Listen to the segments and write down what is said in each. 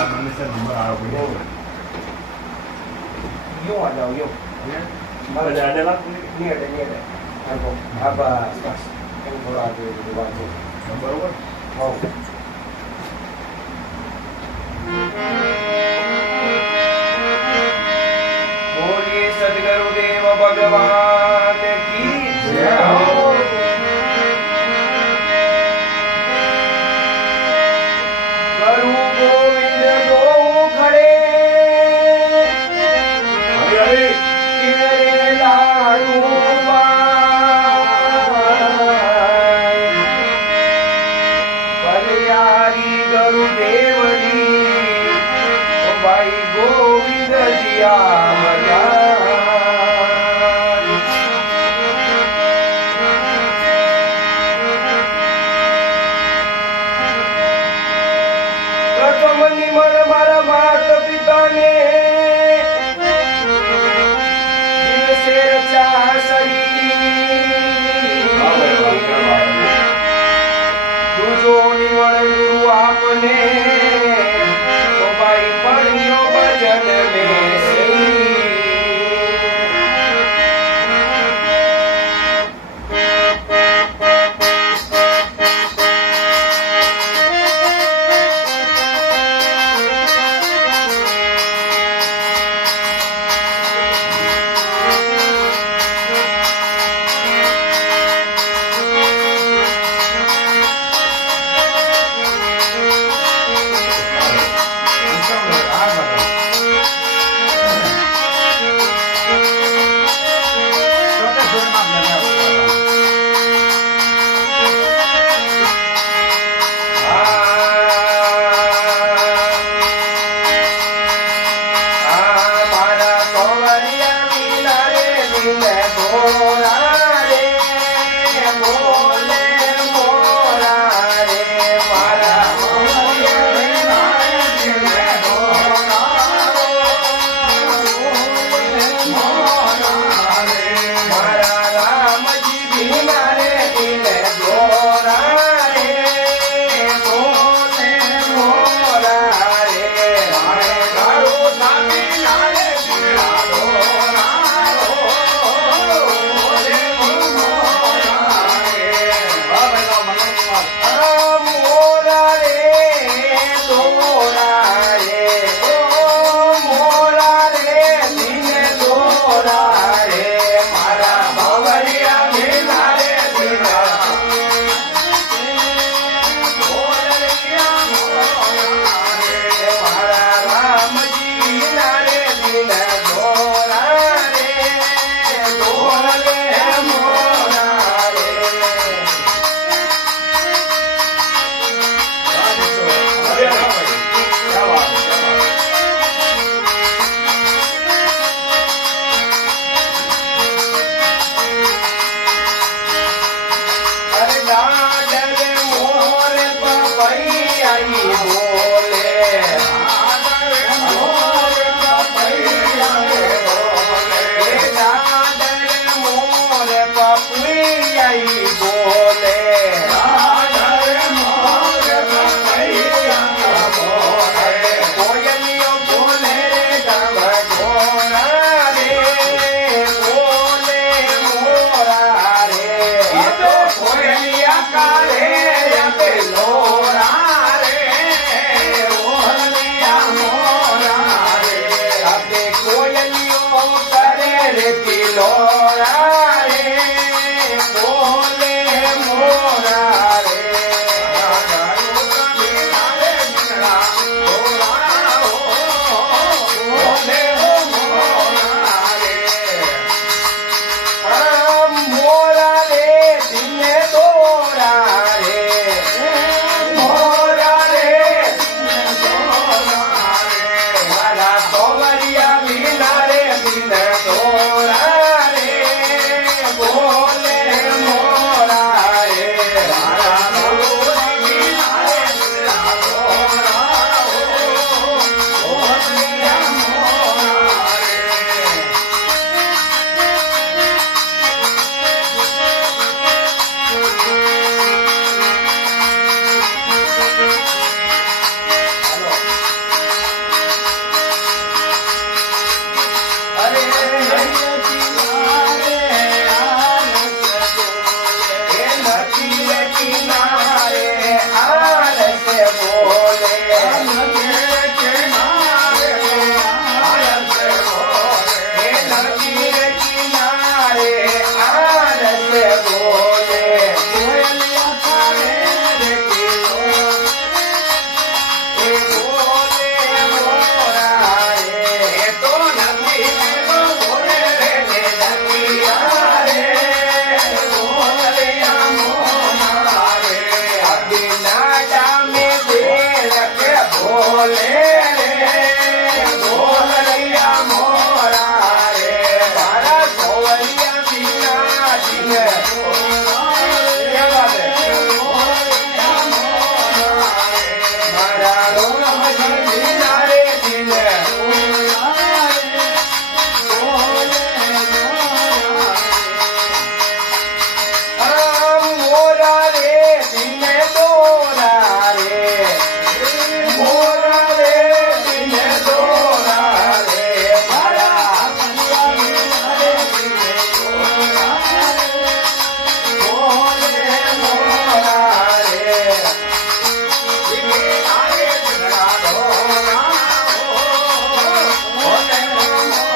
મને sir number આવો યો આ જાઓ યો બધા આડેલા નીડે આ બસ બસ એમ થોડો આગળ વાંચો બરોબર હોવ બોલીએ સદગુરુદેવ ભગવાન કી જય હો ગુરુ ગોવિંદ ગો ખડે હરી હરી કેરે લાડુ બલિયારી ગુરુદેવની ઓ ભાઈ ગોવિંદ જીયા પ્રથમ નિમન મારા માત પિતાને શેર દૂજો નિવણ ગુરુ આપને તો ભાઈ પડ્યો ભજન મે સહી नदी के किनारे आर से बोले नदी के किनारे आर से बोले नदी के किनारे आर से बोले कोयलिया थारे देखी बोले मोरा रे तो नदी में बोले रे नदिया रे बोलिया मोरा रे अभी नाटा में दे रखे बोले रे बोलिया मोरा रे बारा सोवलिया बिना दिन क्या बात है बोलिया मोरा रे बारा रोना बिना रे दिन मोरा रे दिन दोरा रे मोरा रे दिन दोरा रे बारा रे दिन दोरा रे बोले मोरा रे दिने आरे झगड़ा दोरा बोले मोरा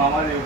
મામા જેવું